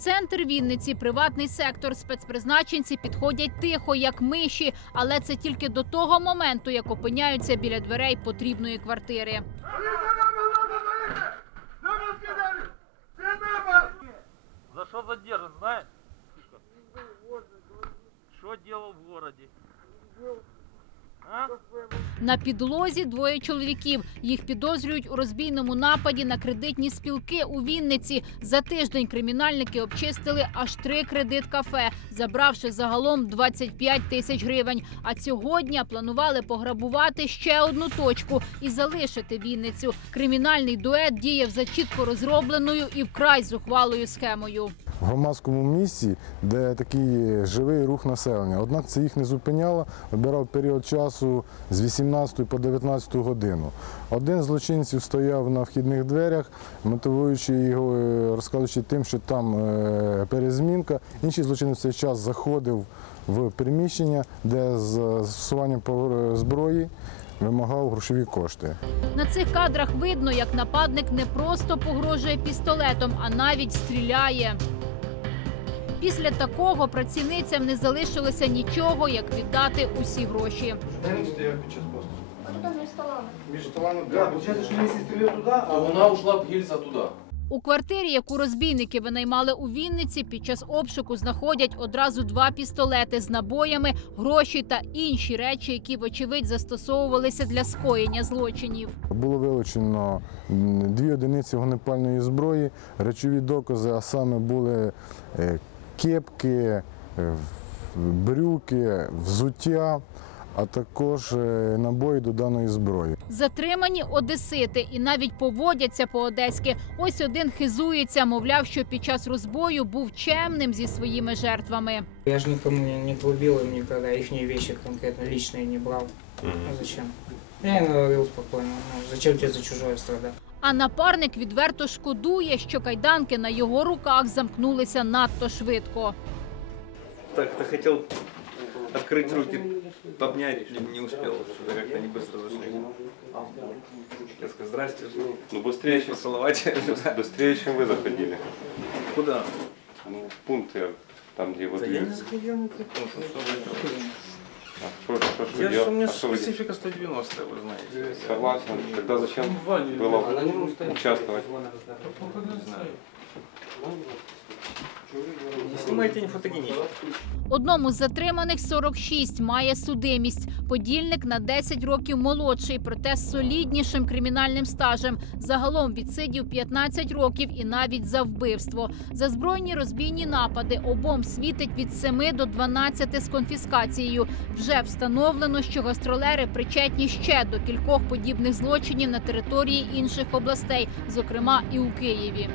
Центр Вінниці, приватний сектор, спецпризначенці підходять тихо, як миші, але це тільки до того моменту, як опиняються біля дверей потрібної квартири. За что задержан, знаешь? Что делал в городе? На підлозі двоє чоловіків. Їх підозрюють у розбійному нападі на кредитні спілки у Вінниці. За тиждень кримінальники обчистили аж три кредит-кафе, забравши загалом 25 тисяч гривень. А цього дня планували пограбувати ще одну точку і залишити Вінницю. Кримінальний дует діяв за чітко розробленою і вкрай зухвалою схемою. В громадському місці, де такий живий рух населення. Однак це їх не зупиняло, обирав період часу з 18 по 19 годину. Один з злочинців стояв на вхідних дверях, мотивуючи його, е, розказуючи тим, що там е, перезмінка. Інший злочинець в цей час заходив в приміщення, де з застосуванням зброї вимагав грошові кошти. На цих кадрах видно, як нападник не просто погрожує пістолетом, а навіть стріляє. Після такого працівницям не залишилося нічого, як віддати усі гроші. Де він стояв під час посту? Між столами. Да, виходить, що він стріляв туди, а Вона ушла б гільза туди. У квартирі, яку розбійники винаймали у Вінниці, під час обшуку знаходять одразу два пістолети з набоями, гроші та інші речі, які, вочевидь, застосовувалися для скоєння злочинів. Було вилучено дві одиниці вогнепальної зброї, речові докази, а саме були е, кепки, е, брюки, взуття, а також е, набої до даної зброї. Затримані одесити і навіть поводяться по-одеськи. Ось один хизується, мовляв, що під час розбою був чемним зі своїми жертвами. Я же никому не, им никогда, их вещи конкретно личные не брал. Ну зачем? Я им говорил спокойно, ну, зачем тебе за чужое страдать? А напарник відверто шкодує, що кайданки на його руках замкнулися надто швидко. Так-то хотел открыть руки, поднять, не успел, что-то как-то не быстро зашли. Я сказал, здрасте, Ну, быстрее, чем, поцеловать. быстрее, чем вы заходили. Куда? Ну, в пункты, там, где вот... Да я не заходил на этот пункт, ну что вы А что, что, что, Я делать? же, у меня А что вы делаете? специфика 190, вы знаете. Согласен. Тогда зачем было участвовать? Снимайте не. Одному з затриманих 46, має судимість. Подільник на 10 років молодший, проте з соліднішим кримінальним стажем. Загалом відсидів 15 років і навіть за вбивство. За збройні розбійні напади обом світить від 7 до 12 з конфіскацією. Вже встановлено, що гастролери причетні ще до кількох подібних злочинів на території інших областей, зокрема і у Києві.